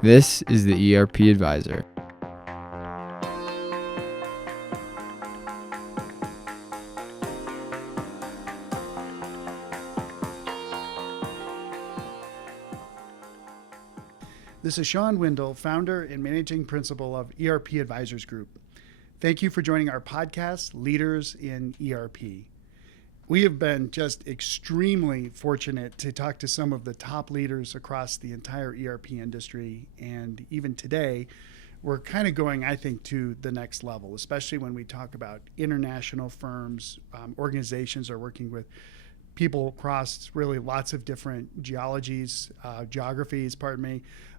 This is the ERP Advisor. This is Shawn Windle, founder and managing principal of ERP Advisors Group. Thank you for joining our podcast, Leaders in ERP. We have been just extremely fortunate to talk to some of the top leaders across the entire ERP industry. And even today, we're kind of going, I think, to the next level, especially when we talk about international firms. Organizations are working with people across really lots of different geographies,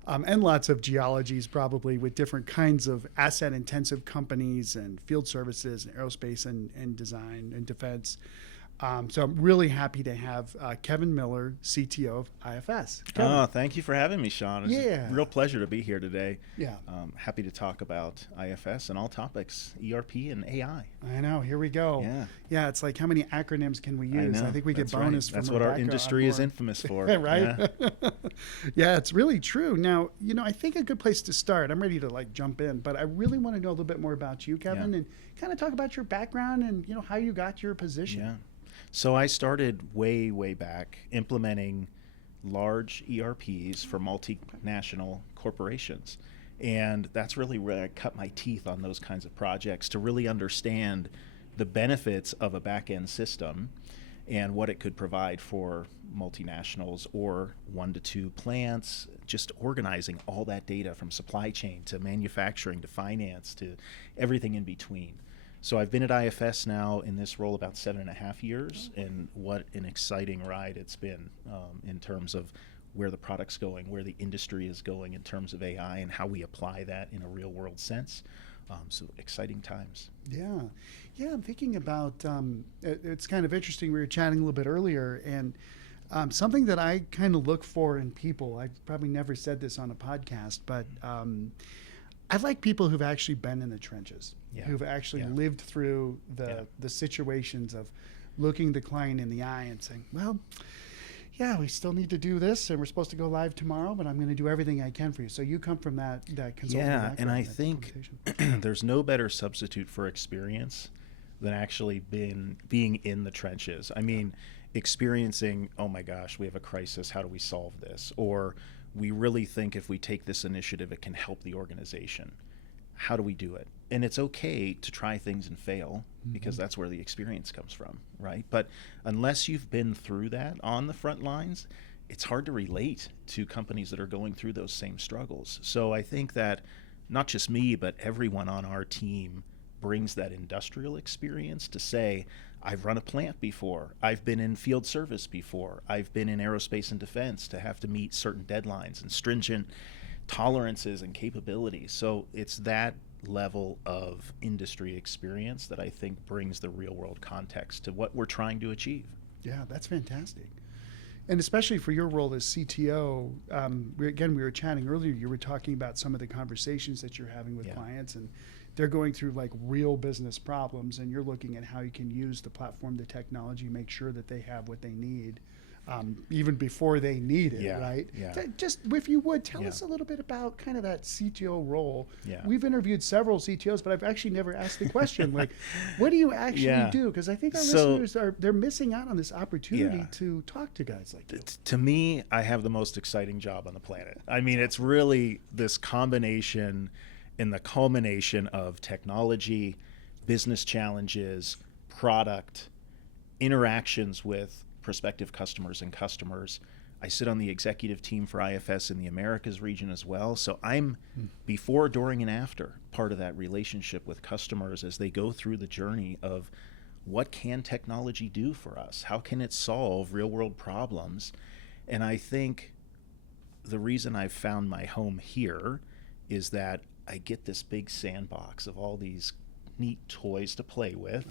and lots of geologies probably with different kinds of asset-intensive companies and field services and aerospace and design and defense. So I'm really happy to have Kevin Miller, CTO of IFS. Kevin. Oh, thank you for having me, Shawn. It's a real pleasure to be here today. Yeah. Happy to talk about IFS and all topics, ERP and AI. I know. Here we go. Yeah. It's like, how many acronyms can we use? I think we get bonus from That's what our industry is infamous for. Right? Yeah, it's really true. Now, I think a good place to start, I'm ready to jump in, but I really want to know a little bit more about you, Kevin, and kind of talk about your background and, how you got your position. Yeah. So I started way back implementing large ERPs for multinational corporations. And that's really where I cut my teeth on those kinds of projects to really understand the benefits of a back-end system and what it could provide for multinationals or 1 to 2 plants, just organizing all that data from supply chain to manufacturing to finance to everything in between. So I've been at IFS now in this role about 7.5 years, and what an exciting ride it's been in terms of where the product's going, where the industry is going in terms of AI, and how we apply that in a real world sense. So exciting times. Yeah, I'm thinking about, it's kind of interesting, we were chatting a little bit earlier, and something that I kind of look for in people, I've probably never said this on a podcast, but I like people who've actually been in the trenches, who've actually lived through the situations of looking the client in the eye and saying, well, we still need to do this, and we're supposed to go live tomorrow, but I'm going to do everything I can for you. So you come from that consulting background. And I think there's no better substitute for experience than actually being in the trenches. I mean, experiencing, oh my gosh, we have a crisis, how do we solve this? Or we really think if we take this initiative, it can help the organization. How do we do it? And it's okay to try things and fail, because that's where the experience comes from, right? But unless you've been through that on the front lines, it's hard to relate to companies that are going through those same struggles. So I think that not just me, but everyone on our team brings that industrial experience to say, I've run a plant before, I've been in field service before, I've been in aerospace and defense to have to meet certain deadlines and stringent tolerances and capabilities. So it's that level of industry experience that I think brings the real world context to what we're trying to achieve. Yeah, that's fantastic. And especially for your role as CTO, we were chatting earlier, you were talking about some of the conversations that you're having with clients, and they're going through real business problems, and you're looking at how you can use the platform, the technology, make sure that they have what they need, even before they need it, right? Yeah. Just, if you would, tell us a little bit about kind of that CTO role. Yeah. We've interviewed several CTOs, but I've actually never asked the question, what do you actually do? Because I think our listeners they're missing out on this opportunity to talk to guys like you. To me, I have the most exciting job on the planet. I mean, it's really this combination and the culmination of technology, business challenges, product, interactions with prospective customers and customers. I sit on the executive team for IFS in the Americas region as well. So I'm before, during, and after part of that relationship with customers as they go through the journey of what can technology do for us? How can it solve real world problems? And I think the reason I've found my home here is that I get this big sandbox of all these neat toys to play with,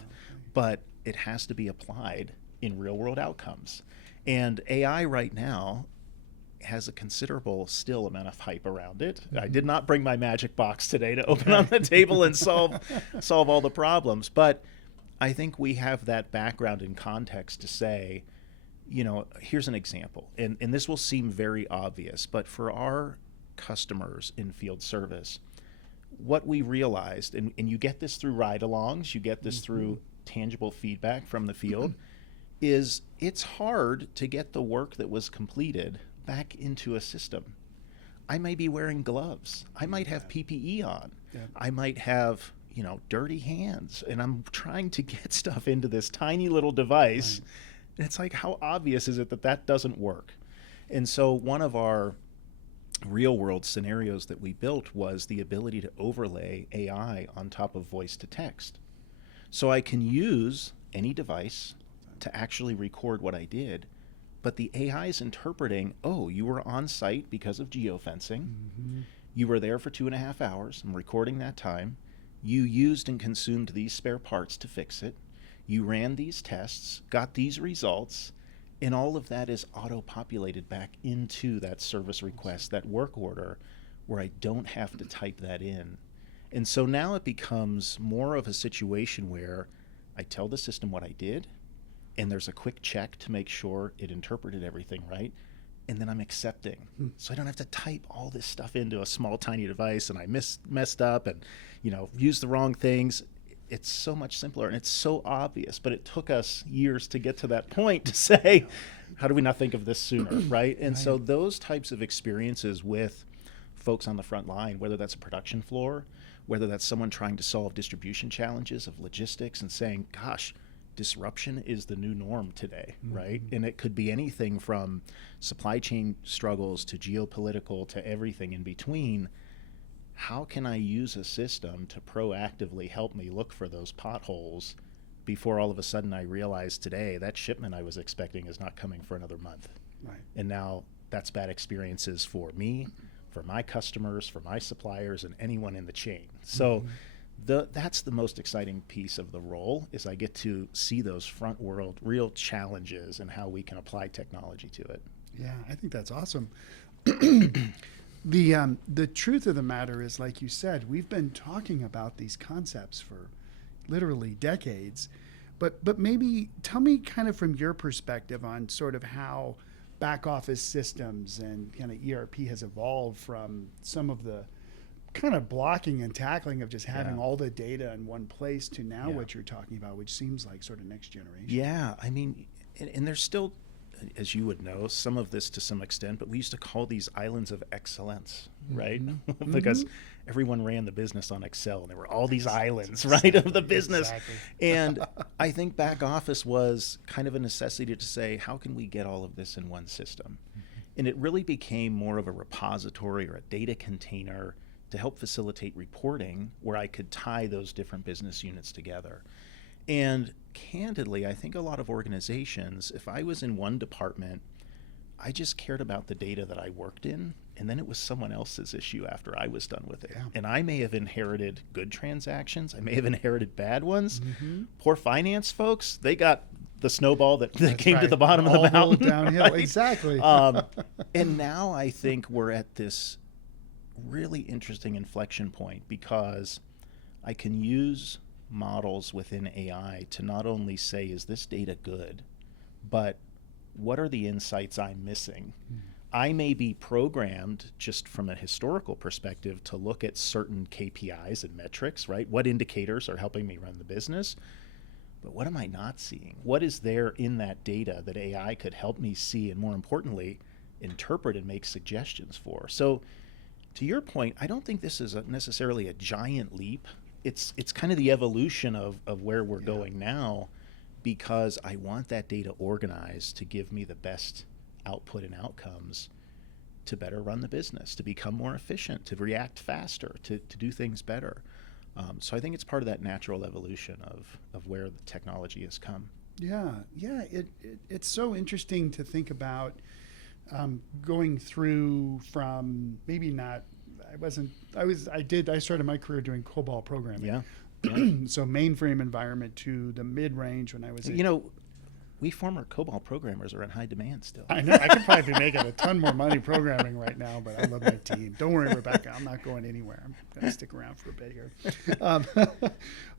but it has to be applied in real world outcomes. And AI right now has a considerable still amount of hype around it. I did not bring my magic box today to open on the table and solve all the problems, but I think we have that background and context to say, here's an example, and this will seem very obvious, but for our customers in field service, what we realized, and you get this through ride-alongs, you get this through tangible feedback from the field, is it's hard to get the work that was completed back into a system. I may be wearing gloves. I might have PPE on. Yeah. I might have, dirty hands, and I'm trying to get stuff into this tiny little device. Right. And it's like, how obvious is it that that doesn't work? And so one of our real world scenarios that we built was the ability to overlay AI on top of voice to text. So I can use any device to actually record what I did, but the AI is interpreting, oh, you were on site because of geofencing. Mm-hmm. You were there for 2.5 hours. I'm recording that time. You used and consumed these spare parts to fix it. You ran these tests, got these results, and all of that is auto-populated back into that service request, that work order, where I don't have to type that in. And so now it becomes more of a situation where I tell the system what I did, and there's a quick check to make sure it interpreted everything right, and then I'm accepting. So I don't have to type all this stuff into a small, tiny device, and I messed up and used the wrong things. It's so much simpler, and it's so obvious, but it took us years to get to that point to say, how do we not think of this sooner, right? And so those types of experiences with folks on the front line, whether that's a production floor, whether that's someone trying to solve distribution challenges of logistics and saying, gosh, disruption is the new norm today, right? And it could be anything from supply chain struggles to geopolitical to everything in between. How can I use a system to proactively help me look for those potholes before all of a sudden I realize today that shipment I was expecting is not coming for another month? Right. And now that's bad experiences for me, for my customers, for my suppliers, and anyone in the chain. So that's the most exciting piece of the role, is I get to see those front world real challenges and how we can apply technology to it. Yeah, I think that's awesome. The truth of the matter is, like you said, we've been talking about these concepts for literally decades, but maybe tell me kind of from your perspective on sort of how back office systems and kind of ERP has evolved from some of the kind of blocking and tackling of just having all the data in one place to now what you're talking about, which seems like sort of next generation. Yeah, I mean, and there's still, as you would know, some of this to some extent, but we used to call these islands of excellence, right? Because everyone ran the business on Excel, and there were all these islands, right, of the business. Exactly. And I think back office was kind of a necessity to say, how can we get all of this in one system? And it really became more of a repository or a data container to help facilitate reporting, where I could tie those different business units together. And candidly, I think a lot of organizations, if I was in one department, I just cared about the data that I worked in, and then it was someone else's issue after I was done with it. Yeah. And I may have inherited good transactions. I may have inherited bad ones. Poor finance folks, they got the snowball that came to the bottom of the mountain. Downhill, right? exactly. And now I think we're at this really interesting inflection point, because I can use models within AI to not only say, is this data good, but what are the insights I'm missing? I may be programmed, just from a historical perspective, to look at certain KPIs and metrics, right? What indicators are helping me run the business? But what am I not seeing? What is there in that data that AI could help me see, and more importantly, interpret and make suggestions for? So to your point, I don't think this is necessarily a giant leap. It's kind of the evolution of where we're going now, because I want that data organized to give me the best output and outcomes to better run the business, to become more efficient, to react faster, to do things better. So I think it's part of that natural evolution of where the technology has come. Yeah. It's so interesting to think about going through from maybe not. I started my career doing COBOL programming. Yeah. So mainframe environment to the mid-range when I was. We former COBOL programmers are in high demand still. I know. I could probably be making a ton more money programming right now, but I love my team. Don't worry, Rebecca. I'm not going anywhere. I'm going to stick around for a bit here.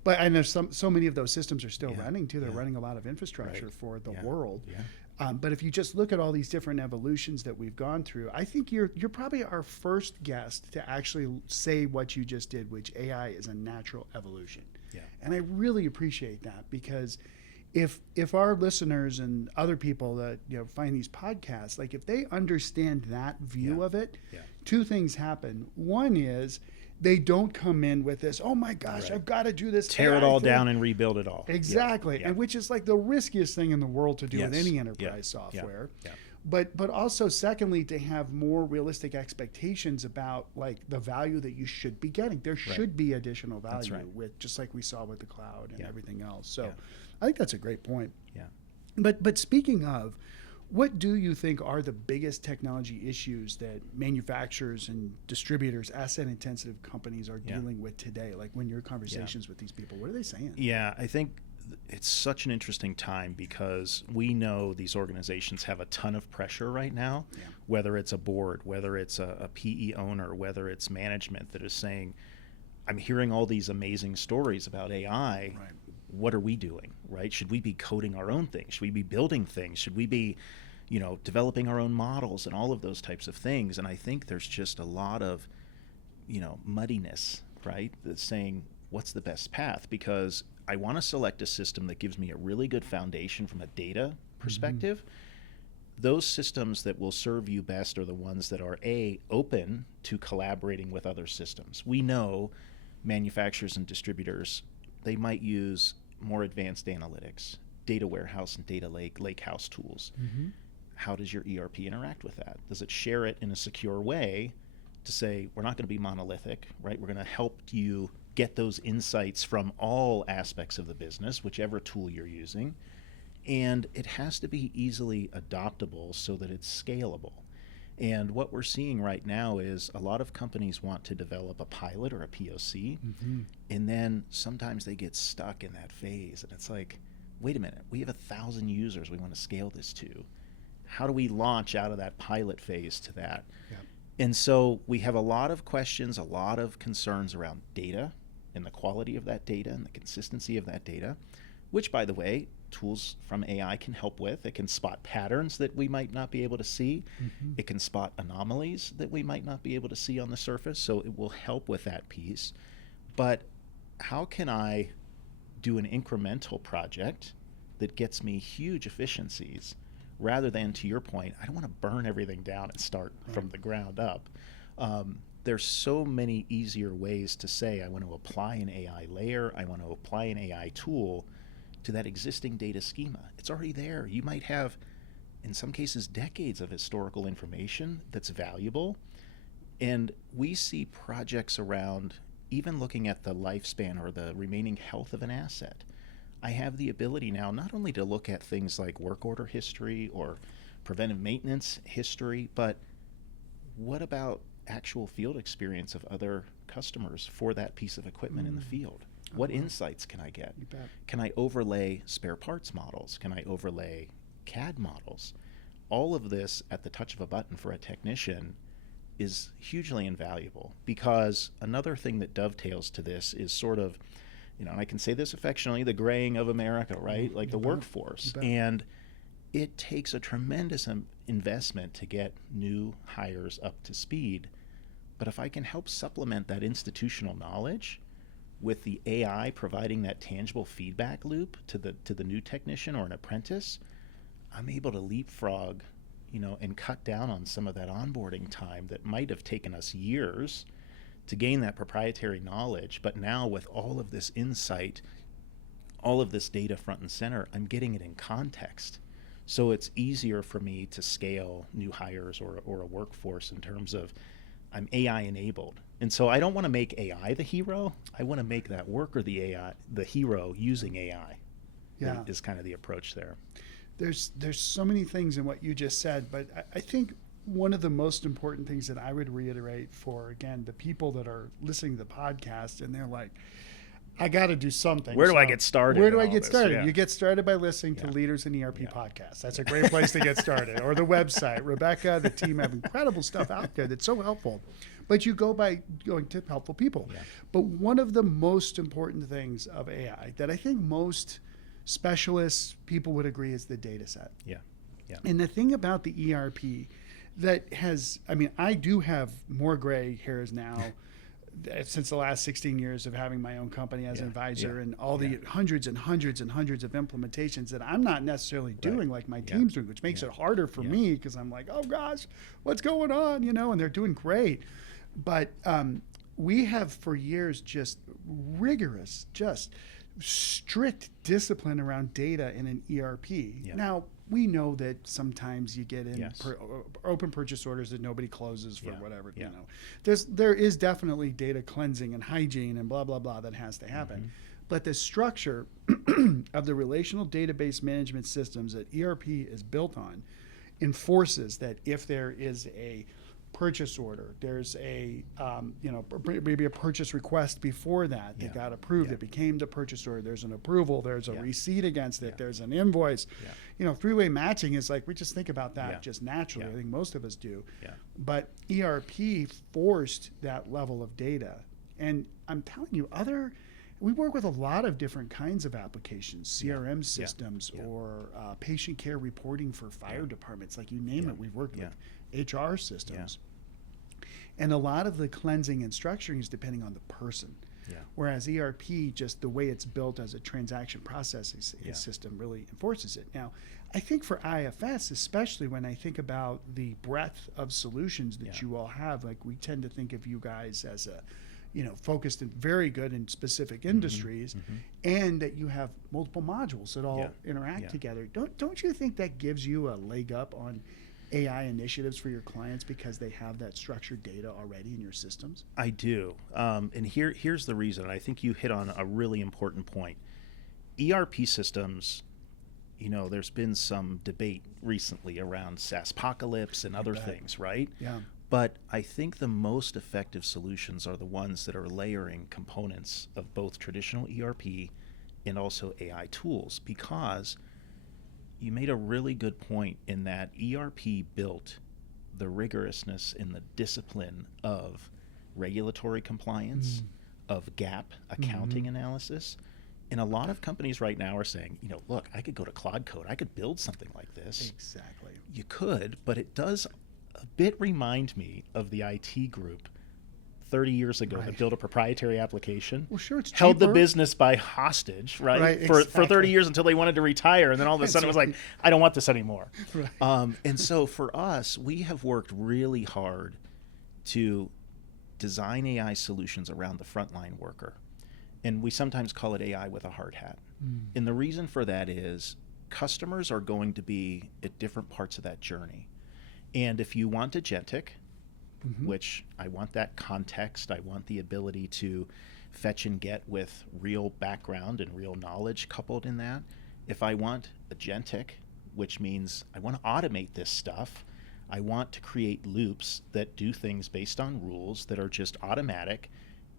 But I know so many of those systems are still running too. They're running a lot of infrastructure for the world. Yeah. But if you just look at all these different evolutions that we've gone through, I think you're probably our first guest to actually say what you just did, which AI is a natural evolution. Yeah. And I really appreciate that, because if our listeners and other people that find these podcasts, like if they understand that view of it, two things happen. One is they don't come in with this, oh my gosh, I've got to do this. Tear it all down and rebuild it all. Exactly. And which is like the riskiest thing in the world to do with any enterprise software. But also, secondly, to have more realistic expectations about like the value that you should be getting. There should be additional value with, just like we saw with the cloud and everything else. So I think that's a great point. Yeah. But speaking of, what do you think are the biggest technology issues that manufacturers and distributors, asset-intensive companies are dealing with today? Like when your conversations with these people, what are they saying? Yeah, I think it's such an interesting time because we know these organizations have a ton of pressure right now, whether it's a board, whether it's a PE owner, whether it's management that is saying, I'm hearing all these amazing stories about AI. Right. What are we doing, right? Should we be coding our own things? Should we be building things? Should we be, developing our own models and all of those types of things? And I think there's just a lot of, muddiness, right? That's saying, what's the best path? Because I want to select a system that gives me a really good foundation from a data perspective. Those systems that will serve you best are the ones that are open to collaborating with other systems. We know manufacturers and distributors, they might use more advanced analytics, data warehouse and data lakehouse tools. How does your ERP interact with that? Does it share it in a secure way to say, we're not going to be monolithic, right? We're going to help you get those insights from all aspects of the business, whichever tool you're using. And it has to be easily adoptable so that it's scalable. And what we're seeing right now is a lot of companies want to develop a pilot or a POC, and then sometimes they get stuck in that phase. And it's like, wait a minute, we have 1,000 users we want to scale this to. How do we launch out of that pilot phase to that? And so we have a lot of questions, a lot of concerns around data and the quality of that data and the consistency of that data, which, by the way, tools from AI can help with. It can spot patterns that we might not be able to see. It can spot anomalies that we might not be able to see on the surface. So it will help with that piece. But how can I do an incremental project that gets me huge efficiencies rather than, to your point, I don't want to burn everything down and start from the ground up. There's so many easier ways to say, I want to apply an AI layer, I want to apply an AI tool to that existing data schema. It's already there. You might have, in some cases, decades of historical information that's valuable. And we see projects around even looking at the lifespan or the remaining health of an asset. I have the ability now not only to look at things like work order history or preventive maintenance history, but what about actual field experience of other customers for that piece of equipment in the field? What insights can I get? Can I overlay spare parts models? Can I overlay CAD models? All of this at the touch of a button for a technician is hugely invaluable, because another thing that dovetails to this is sort of, and I can say this affectionately, the graying of America, right? Like the workforce. And it takes a tremendous investment to get new hires up to speed. But if I can help supplement that institutional knowledge with the AI providing that tangible feedback loop to the new technician or an apprentice, I'm able to leapfrog, and cut down on some of that onboarding time that might have taken us years to gain that proprietary knowledge. But now with all of this insight, all of this data front and center, I'm getting it in context. So it's easier for me to scale new hires or a workforce in terms of I'm AI enabled. And so I don't want to make AI the hero. I want to make that worker the hero using AI. Yeah, is kind of the approach there. There's so many things in what you just said, but I think one of the most important things that I would reiterate for, again, the people that are listening to the podcast and they're like, I got to do something. Where do I get started? Where do I get started? Yeah. You get started by listening to Leaders in ERP podcast. That's a great place to get started. Or the website. Rebecca, the team have incredible stuff out there that's so helpful. But you go by going to helpful people. Yeah. But one of the most important things of AI that I think most specialists, people would agree, is the data set. Yeah. Yeah. And the thing about the ERP that has, I mean, I do have more gray hairs now since the last 16 years of having my own company as an advisor and all the hundreds and hundreds and hundreds of implementations that I'm not necessarily doing like my team's doing, which makes it harder for me because I'm like, oh gosh, what's going on? You know, and they're doing great. But we have for years just rigorous, just strict discipline around data in an ERP. Yeah. Now, we know that sometimes you get in open purchase orders that nobody closes for whatever, you know. There is definitely data cleansing and hygiene and blah, blah, blah that has to happen. But the structure of the relational database management systems that ERP is built on enforces that if there is a purchase order, there's a maybe a purchase request before that got approved, it became the purchase order, there's an approval, there's a receipt against it, there's an invoice. You know, three-way matching is like, we just think about that just naturally. I think most of us do. But ERP forced that level of data. And I'm telling you, we work with a lot of different kinds of applications, CRM systems or patient care reporting for fire departments, like you name it. We've worked with HR systems. And a lot of the cleansing and structuring is depending on the person. Whereas ERP, just the way it's built as a transaction processing system really enforces it. Now, I think for IFS, especially when I think about the breadth of solutions that you all have, like we tend to think of you guys as a, you know, focused and very good in specific industries, and that you have multiple modules that all interact together. Don't you think that gives you a leg up on AI initiatives for your clients because they have that structured data already in your systems? I do. And here's the reason. I think you hit on a really important point. ERP systems, you know, there's been some debate recently around SaaSpocalypse and other things, right? But I think the most effective solutions are the ones that are layering components of both traditional ERP and also AI tools, because you made a really good point in that ERP built the rigorousness and the discipline of regulatory compliance, of GAAP accounting analysis. And a lot of companies right now are saying, you know, look, I could go to Claude Code, I could build something like this. Exactly. You could, but it does a bit remind me of the IT group 30 years ago that built a proprietary application. Well, sure, it's held the cheaper. business by hostage, right? Exactly. For 30 years until they wanted to retire, and then all of a sudden it was like, I don't want this anymore. And so for us, we have worked really hard to design AI solutions around the frontline worker. And we sometimes call it AI with a hard hat. And the reason for that is customers are going to be at different parts of that journey. And if you want agentic, which I want that context, I want the ability to fetch and get with real background and real knowledge coupled in that. If I want agentic, which means I want to automate this stuff, I want to create loops that do things based on rules that are just automatic,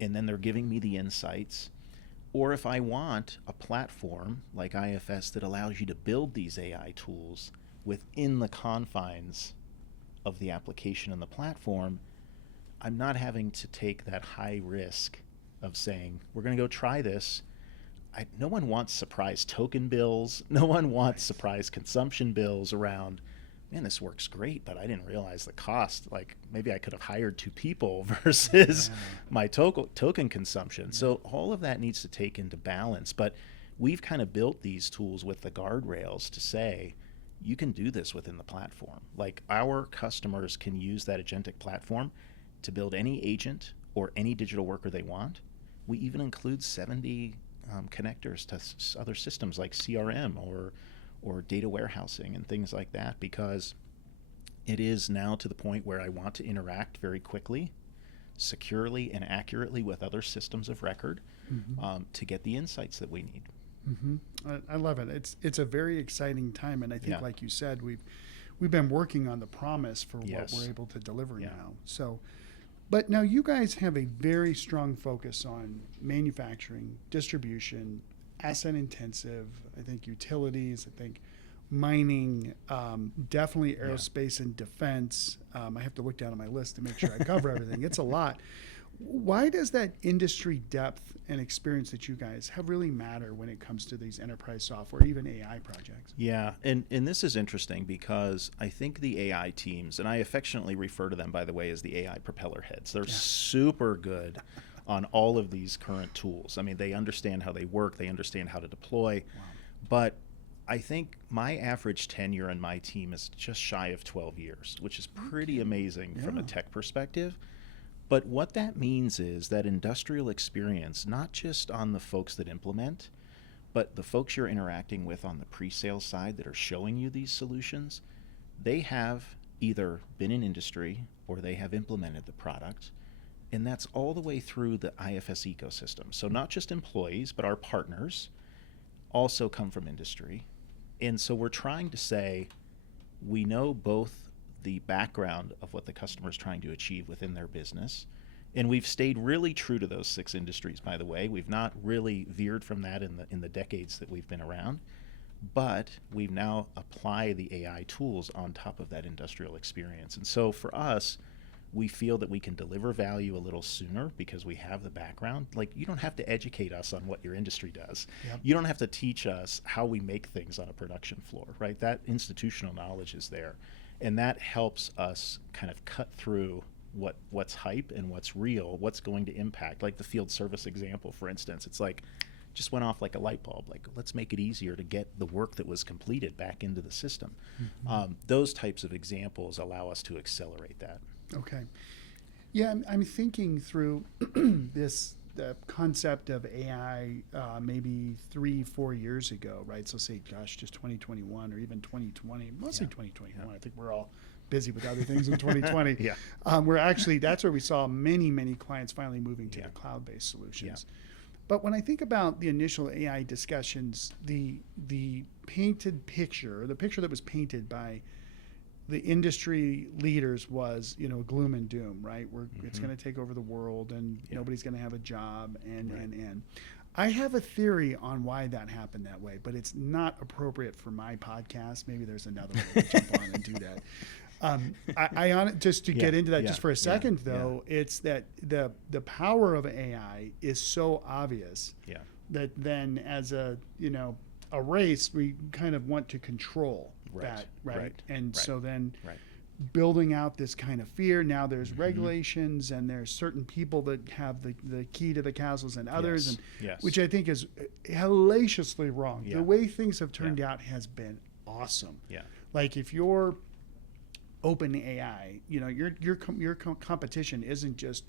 and then they're giving me the insights. Or if I want a platform like IFS that allows you to build these AI tools within the confines of the application and the platform, I'm not having to take that high risk of saying, we're going to go try this. No one wants surprise token bills. No one wants surprise consumption bills around, man, this works great, but I didn't realize the cost. Like, maybe I could have hired 2 people versus my token consumption. So all of that needs to take into balance. But we've kind of built these tools with the guardrails to say, you can do this within the platform. Like, our customers can use that agentic platform to build any agent or any digital worker they want. We even include 70 connectors to other systems like CRM or data warehousing and things like that, because it is now to the point where I want to interact very quickly, securely, and accurately with other systems of record to get the insights that we need. I love it. It's a very exciting time, and I think, like you said, we've been working on the promise for what we're able to deliver now. So, but now you guys have a very strong focus on manufacturing, distribution, asset intensive. I think utilities. I think mining. Definitely aerospace and defense. I have to look down at my list to make sure I cover everything. It's a lot. Why does that industry depth and experience that you guys have really matter when it comes to these enterprise software, even AI projects? Yeah, and this is interesting because I think the AI teams, and I affectionately refer to them, by the way, as the AI propeller heads. They're super good on all of these current tools. I mean, they understand how they work, they understand how to deploy, but I think my average tenure in my team is just shy of 12 years, which is pretty amazing from a tech perspective. But what that means is that industrial experience, not just on the folks that implement, but the folks you're interacting with on the pre-sale side that are showing you these solutions, they have either been in industry or they have implemented the product. And that's all the way through the IFS ecosystem. So not just employees, but our partners also come from industry. And so we're trying to say, we know both the background of what the customer is trying to achieve within their business. And we've stayed really true to those 6 industries, by the way. We've not really veered from that in the decades that we've been around. But we've now applied the AI tools on top of that industrial experience. And so for us, we feel that we can deliver value a little sooner because we have the background. Like, you don't have to educate us on what your industry does. Yep. You don't have to teach us how we make things on a production floor, right? That institutional knowledge is there. And that helps us kind of cut through what's hype and what's real, what's going to impact. Like the field service example, for instance, it's like, just went off like a light bulb. Like, let's make it easier to get the work that was completed back into the system. Those types of examples allow us to accelerate that. Okay. Yeah, I'm thinking through the concept of AI maybe 3-4 years ago, right? So say, gosh, just 2021 or even 2020, mostly 2021. I think we're all busy with other things in 2020. We're actually, that's where we saw many clients finally moving to the cloud-based solutions. But when I think about the initial AI discussions, the painted picture, the picture that was painted by the industry leaders was, gloom and doom, right? It's going to take over the world, and nobody's going to have a job, and. I have a theory on why that happened that way, but it's not appropriate for my podcast. Maybe there's another way to jump on and do that. Just to get into that just for a second, though, it's that the power of AI is so obvious that then as a race, we kind of want to control that, right? So then building out this kind of fear. Now there's regulations, and there's certain people that have the key to the castles and others, which I think is hellaciously wrong. The way things have turned out has been awesome. Like if you're open AI, your competition isn't just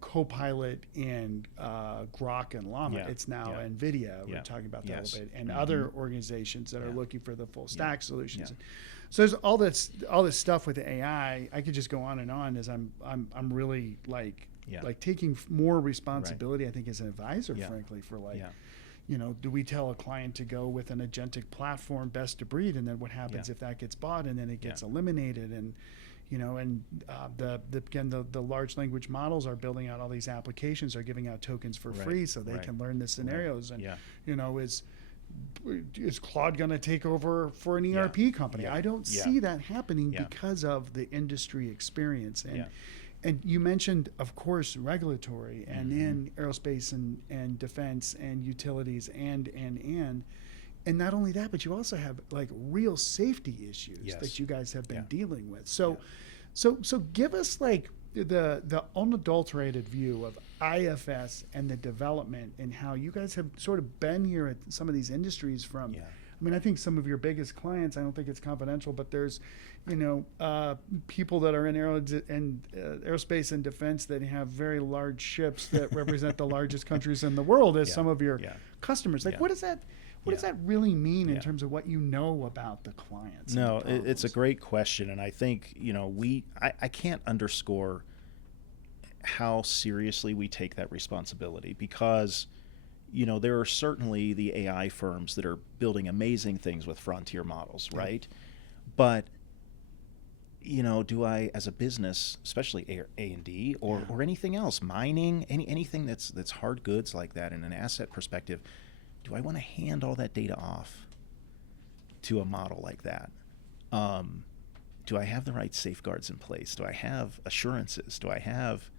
Copilot and Grok and Llama. It's now NVIDIA. We're talking about that a little bit, and other organizations that are looking for the full stack solutions. So there's all this stuff with AI. I could just go on and on as I'm really like taking more responsibility. I think as an advisor, frankly, for do we tell a client to go with an agentic platform best to breed, and then what happens if that gets bought and then it gets eliminated, and the large language models are building out all these applications, are giving out tokens for free so they can learn the scenarios. And, is Claude going to take over for an ERP company? I don't see that happening because of the industry experience. And you mentioned, of course, regulatory and in aerospace and defense and utilities and not only that, but you also have like real safety issues that you guys have been dealing with. So give us like the unadulterated view of IFS and the development and how you guys have sort of been here at some of these industries from. I mean, I think some of your biggest clients, I don't think it's confidential, but there's, people that are in aerospace and defense that have very large ships that represent the largest countries in the world as some of your customers. Like, what does that really mean in terms of what you know about the clients? No, it's a great question. And I think, I can't underscore how seriously we take that responsibility because, there are certainly the AI firms that are building amazing things with frontier models, right? But, do I, as a business, especially A&D or anything else, mining, anything that's hard goods like that in an asset perspective, do I want to hand all that data off to a model like that? Do I have the right safeguards in place? Do I have assurances? Do I have,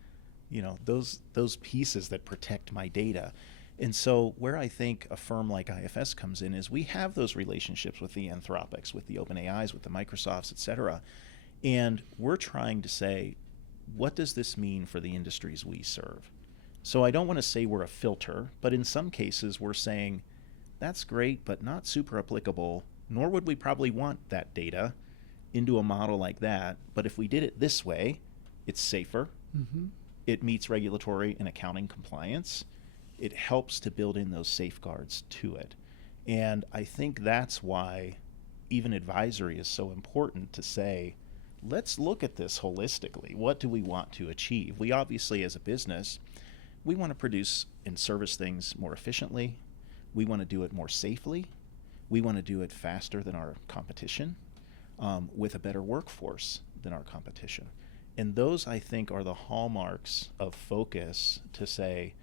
those pieces that protect my data. And so where I think a firm like IFS comes in is we have those relationships with the Anthropics, with the OpenAIs, with the Microsofts, et cetera. And we're trying to say, what does this mean for the industries we serve? So I don't want to say we're a filter, but in some cases we're saying, that's great, but not super applicable, nor would we probably want that data into a model like that. But if we did it this way, it's safer. Mm-hmm. It meets regulatory and accounting compliance. It helps to build in those safeguards to it. And I think that's why even advisory is so important to say, let's look at this holistically. What do we want to achieve? We obviously, as a business, we want to produce and service things more efficiently. We want to do it more safely. We want to do it faster than our competition, with a better workforce than our competition. And those, I think, are the hallmarks of focus to say,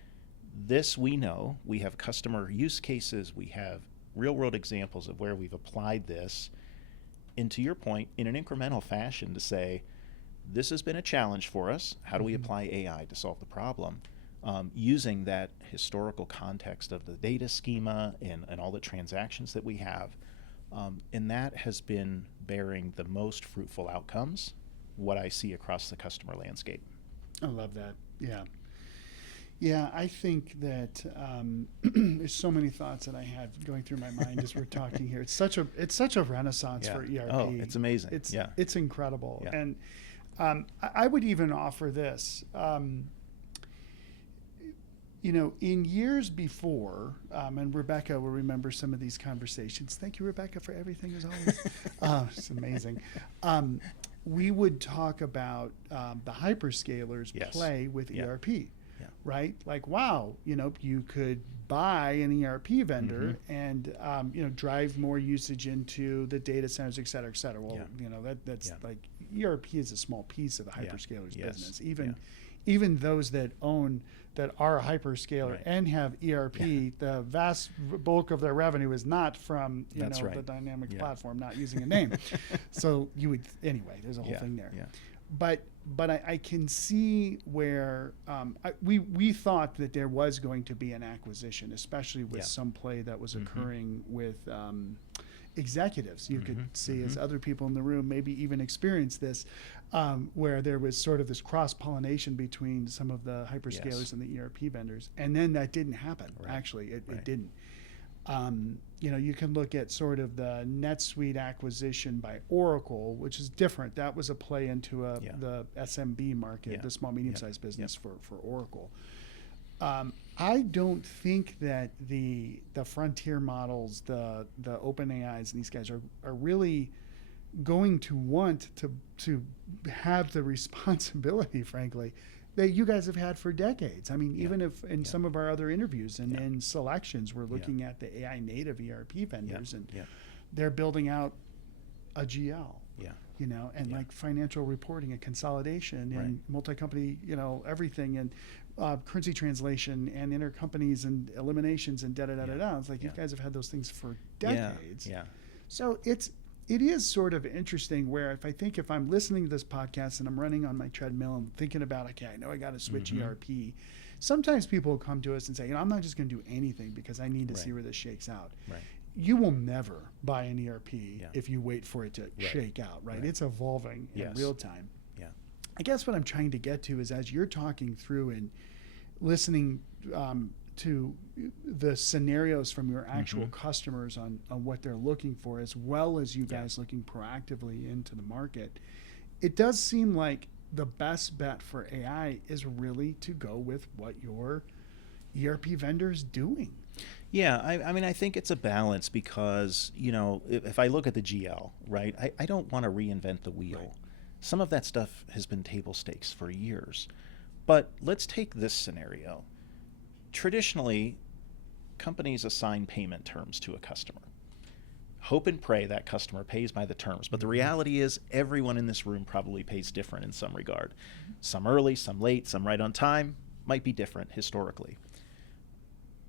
this we know, we have customer use cases, we have real-world examples of where we've applied this, and to your point, in an incremental fashion to say, this has been a challenge for us. How do we apply AI to solve the problem? Using that historical context of the data schema and all the transactions that we have. And that has been bearing the most fruitful outcomes, what I see across the customer landscape. I love that. Yeah. Yeah, I think that there's so many thoughts that I have going through my mind as we're talking here. It's such a renaissance for ERP. Oh, it's amazing. It's incredible. Yeah. And I would even offer this. In years before, and Rebecca will remember some of these conversations. Thank you, Rebecca, for everything as always. It's amazing. We would talk about the hyperscalers play with ERP. Right? Like, wow, you could buy an ERP vendor and, drive more usage into the data centers, et cetera, et cetera. Well, that's like ERP is a small piece of the hyperscalers business. Even those that are a hyperscaler and have ERP, the vast bulk of their revenue is not from, the Dynamics platform, not using a name. So there's a whole thing there. Yeah. But I can see where we thought that there was going to be an acquisition, especially with some play that was occurring with executives. You could see, as other people in the room maybe even experienced this, where there was sort of this cross-pollination between some of the hyperscalers and the ERP vendors. And then that didn't happen. Right. Actually, it didn't. You can look at sort of the NetSuite acquisition by Oracle, which is different. That was a play into the SMB market, the small, medium-sized business for Oracle. I don't think that the frontier models, the OpenAIs and these guys are really going to want to have the responsibility, frankly, that you guys have had for decades. I mean, even if in some of our other interviews and in selections, we're looking at the AI native ERP vendors and they're building out a GL, and like financial reporting and consolidation and multi-company, everything and currency translation and intercompanies and eliminations and da-da-da-da-da. It's like you guys have had those things for decades. Yeah. So it is sort of interesting where if I'm listening to this podcast and I'm running on my treadmill and thinking about, okay, I know I got to switch ERP. Sometimes people will come to us and say, I'm not just going to do anything because I need to see where this shakes out. Right. You will never buy an ERP if you wait for it to shake out, right? It's evolving in real time. Yeah. I guess what I'm trying to get to is as you're talking through and listening to the scenarios from your actual customers on what they're looking for, as well as you guys looking proactively into the market, it does seem like the best bet for AI is really to go with what your ERP vendor is doing. Yeah, I mean, I think it's a balance because, if I look at the GL, right, I don't want to reinvent the wheel. Right. Some of that stuff has been table stakes for years. But let's take this scenario. Traditionally, companies assign payment terms to a customer. Hope and pray that customer pays by the terms. But the reality is everyone in this room probably pays different in some regard. Some early, some late, some right on time, might be different historically.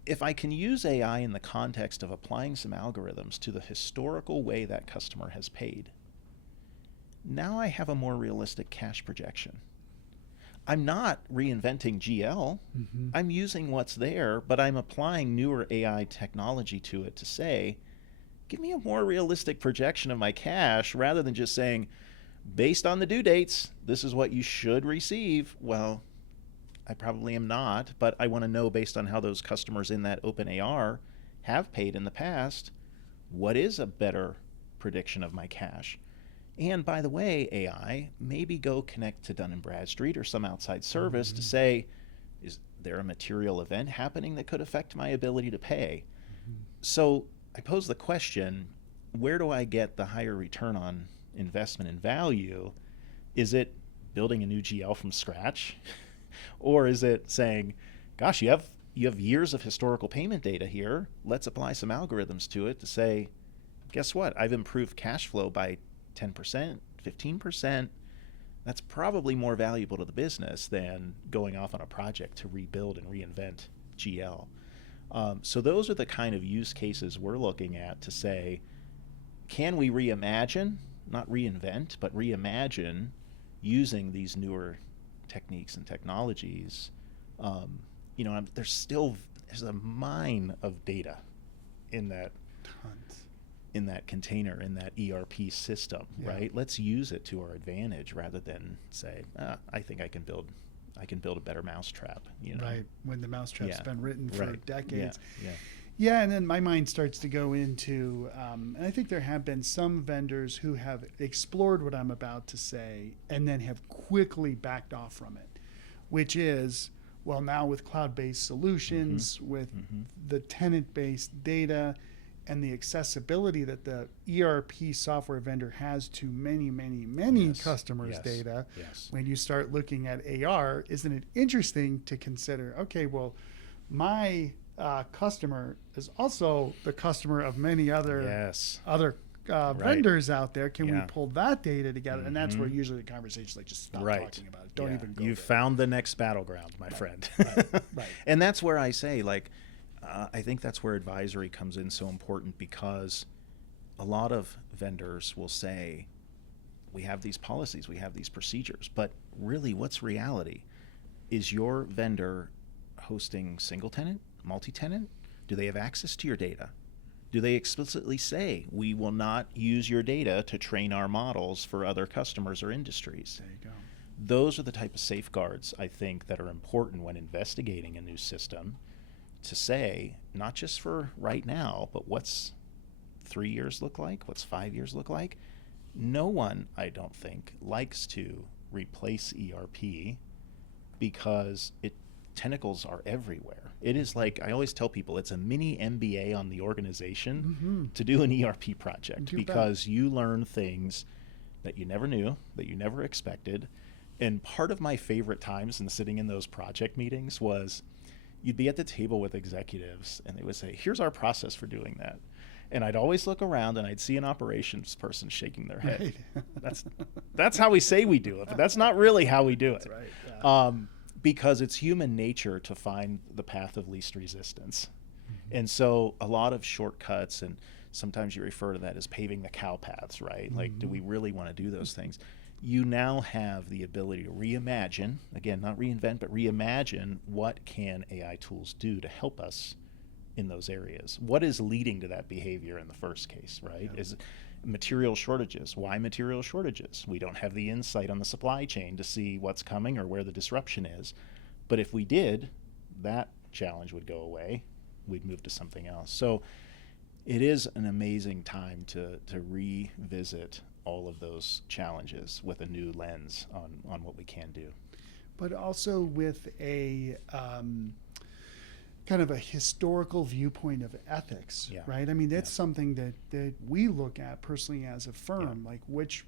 If I can use AI in the context of applying some algorithms to the historical way that customer has paid, now I have a more realistic cash projection. I'm not reinventing GL. I'm using what's there, but I'm applying newer AI technology to it to say, give me a more realistic projection of my cash rather than just saying, based on the due dates, this is what you should receive. Well, I probably am not, but I want to know based on how those customers in that open AR have paid in the past, what is a better prediction of my cash? And by the way, AI, maybe go connect to Dun & Bradstreet or some outside service to say, is there a material event happening that could affect my ability to pay? So I pose the question, where do I get the higher return on investment and value? Is it building a new GL from scratch? Or is it saying, gosh, you have years of historical payment data here. Let's apply some algorithms to it to say, guess what? I've improved cash flow by 10%, 15%. That's probably more valuable to the business than going off on a project to rebuild and reinvent GL. So those are the kind of use cases we're looking at to say, can we reimagine, not reinvent, but reimagine using these newer techniques and technologies? There's a mine of data in that container, in that ERP system, right? Let's use it to our advantage rather than say, I think I can build a better mousetrap. Right, when the mousetrap's been written for decades. Yeah, and then my mind starts to go into, and I think there have been some vendors who have explored what I'm about to say and then have quickly backed off from it, which is, well, now with cloud-based solutions, with the tenant-based data, and the accessibility that the ERP software vendor has to many customers' data, when you start looking at AR, isn't it interesting to consider, okay, well, my customer is also the customer of many other vendors out there. Can we pull that data together? And that's where usually the conversation's like, just stop talking about it. Don't even go You there. found the next battleground, my friend. Right. And that's where I say, I think that's where advisory comes in so important, because a lot of vendors will say, we have these policies, we have these procedures, but really what's reality? Is your vendor hosting single tenant, multi-tenant? Do they have access to your data? Do they explicitly say, we will not use your data to train our models for other customers or industries? There you go. Those are the type of safeguards, I think, that are important when investigating a new system, to say, not just for right now, but what's 3 years look like? What's 5 years look like? No one, I don't think, likes to replace ERP because tentacles are everywhere. It is like, I always tell people, it's a mini MBA on the organization to do an ERP project, because you learn things that you never knew, that you never expected. And part of my favorite times in sitting in those project meetings was, you'd be at the table with executives and they would say, here's our process for doing that. And I'd always look around and I'd see an operations person shaking their head. Right. That's how we say we do it, but that's not really how we do it. That's right. Yeah. Because it's human nature to find the path of least resistance. And so a lot of shortcuts, and sometimes you refer to that as paving the cow paths, right? Like, do we really want to do those things? You now have the ability to reimagine, again, not reinvent, but reimagine what can AI tools do to help us in those areas. What is leading to that behavior in the first case, right? Yeah. Is material shortages. Why material shortages? We don't have the insight on the supply chain to see what's coming or where the disruption is. But if we did, that challenge would go away. We'd move to something else. So it is an amazing time to revisit all of those challenges with a new lens on what we can do. But also with a kind of a historical viewpoint of ethics, right? I mean, that's something that we look at personally as a firm, like which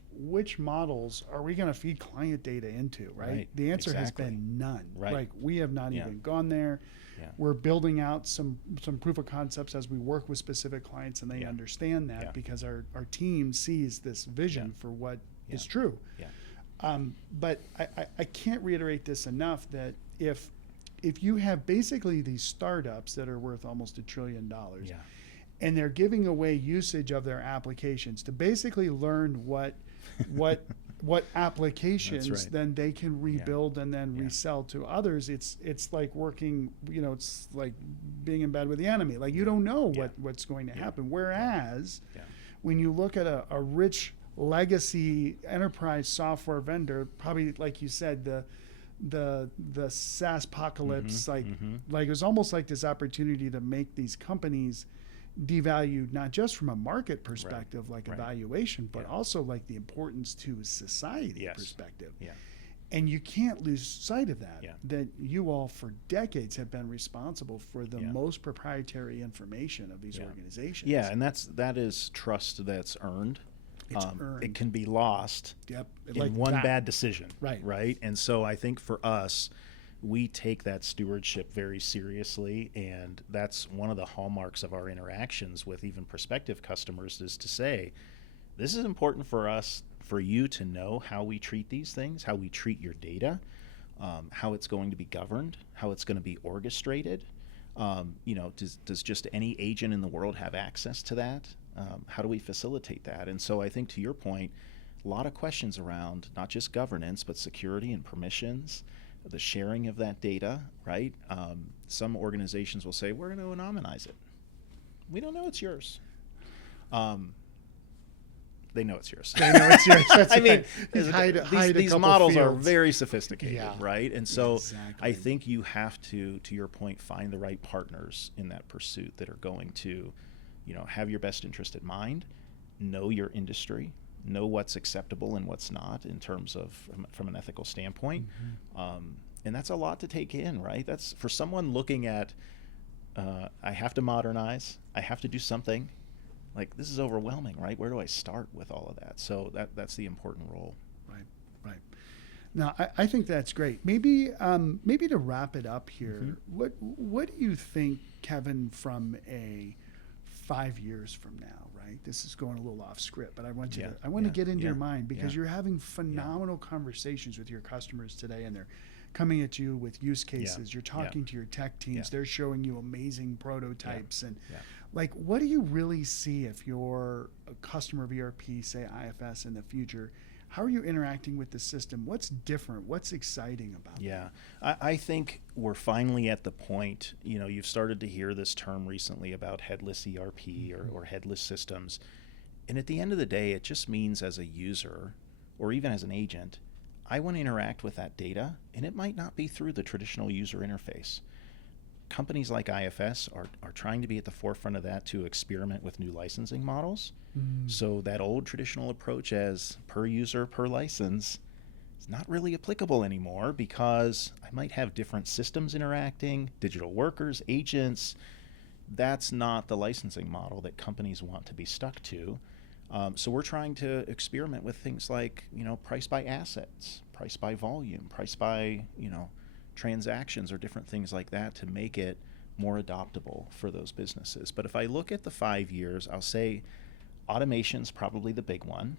models are we going to feed client data into, right? The answer has been none. Right. Like, we have not even gone there. Yeah. We're building out some proof of concepts as we work with specific clients, and they understand that because our team sees this vision for what is true. Yeah. But I can't reiterate this enough, that if you have basically these startups that are worth almost $1 trillion, and they're giving away usage of their applications to basically learn what what applications That's right. then they can rebuild and then resell to others. It's like working, it's like being in bed with the enemy. Like you don't know what's going to happen. Whereas when you look at a rich legacy enterprise software vendor, probably like you said, the SaaS apocalypse, like it was almost like this opportunity to make these companies devalued, not just from a market perspective, like evaluation, but also like the importance to society perspective. And you can't lose sight of that, that you all for decades have been responsible for the most proprietary information of these organizations. Yeah, and that is trust that's earned. It's earned. It can be lost in like one bad decision. Right. And so I think for us, we take that stewardship very seriously, and that's one of the hallmarks of our interactions with even prospective customers is to say, this is important for us, for you to know how we treat these things, how we treat your data, how it's going to be governed, how it's going to be orchestrated. Does just any agent in the world have access to that? How do we facilitate that? And so I think to your point, a lot of questions around not just governance, but security and permissions, the sharing of that data, right? Some organizations will say, we're going to anonymize it. We don't know it's yours. They know it's yours. They know it's yours. That's I mean, these models are fields. very sophisticated, right? And so Exactly. I think you have to your point, find the right partners in that pursuit that are going to, have your best interest in mind, know your industry, know what's acceptable and what's not in terms of from an ethical standpoint. And that's a lot to take in, right? That's for someone looking at, I have to modernize, I have to do something. Like, this is overwhelming, right? Where do I start with all of that? So that's the important role. Right. Now, I think that's great. Maybe to wrap it up here, what do you think, Kevin, from a 5 years from now, right? This is going a little off script, but I want to get into your mind because you're having phenomenal conversations with your customers today, and they're coming at you with use cases. You're talking to your tech teams. They're showing you amazing prototypes. And like, what do you really see if you're a customer of ERP, say IFS in the future? How are you interacting with the system? What's different? What's exciting about that? I think we're finally at the point, you've started to hear this term recently about headless ERP or headless systems. And at the end of the day, it just means as a user or even as an agent, I want to interact with that data, and it might not be through the traditional user interface. Companies like IFS are trying to be at the forefront of that to experiment with new licensing models. So that old traditional approach as per user, per license is not really applicable anymore because I might have different systems interacting, digital workers, agents. That's not the licensing model that companies want to be stuck to. So we're trying to experiment with things like, price by assets, price by volume, price by, transactions or different things like that to make it more adoptable for those businesses. But if I look at the 5 years, I'll say automation's probably the big one.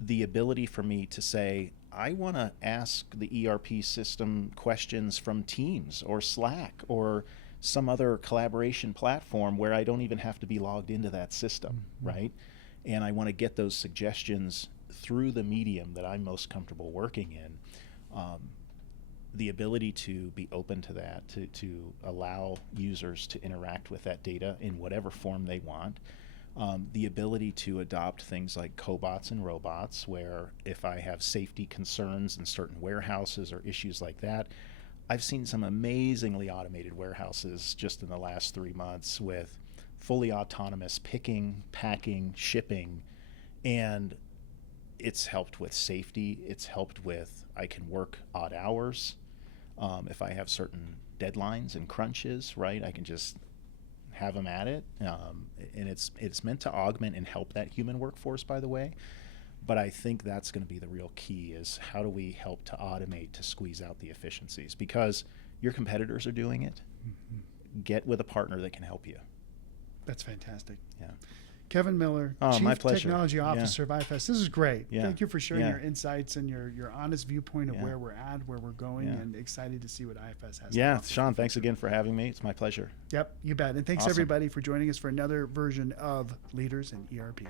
The ability for me to say, I want to ask the ERP system questions from Teams or Slack or some other collaboration platform where I don't even have to be logged into that system, right? And I want to get those suggestions through the medium that I'm most comfortable working in. The ability to be open to that, to allow users to interact with that data in whatever form they want. The ability to adopt things like cobots and robots, where if I have safety concerns in certain warehouses or issues like that, I've seen some amazingly automated warehouses just in the last 3 months with fully autonomous picking, packing, shipping, and it's helped with safety. It's helped with, I can work odd hours. If I have certain deadlines and crunches, right, I can just have them at it. And it's meant to augment and help that human workforce, by the way. But I think that's going to be the real key is how do we help to automate to squeeze out the efficiencies? Because your competitors are doing it. Get with a partner that can help you. That's fantastic. Yeah. Kevin Miller, my Chief pleasure. Technology Officer of IFS. This is great. Yeah. Thank you for sharing Yeah. your insights and your honest viewpoint of Yeah. where we're at, where we're going, Yeah. and excited to see what IFS has to Yeah, offer. Shawn, thanks again for having me. It's my pleasure. Yep, you bet. And thanks Awesome. everybody for joining us for another version of Leaders in ERP.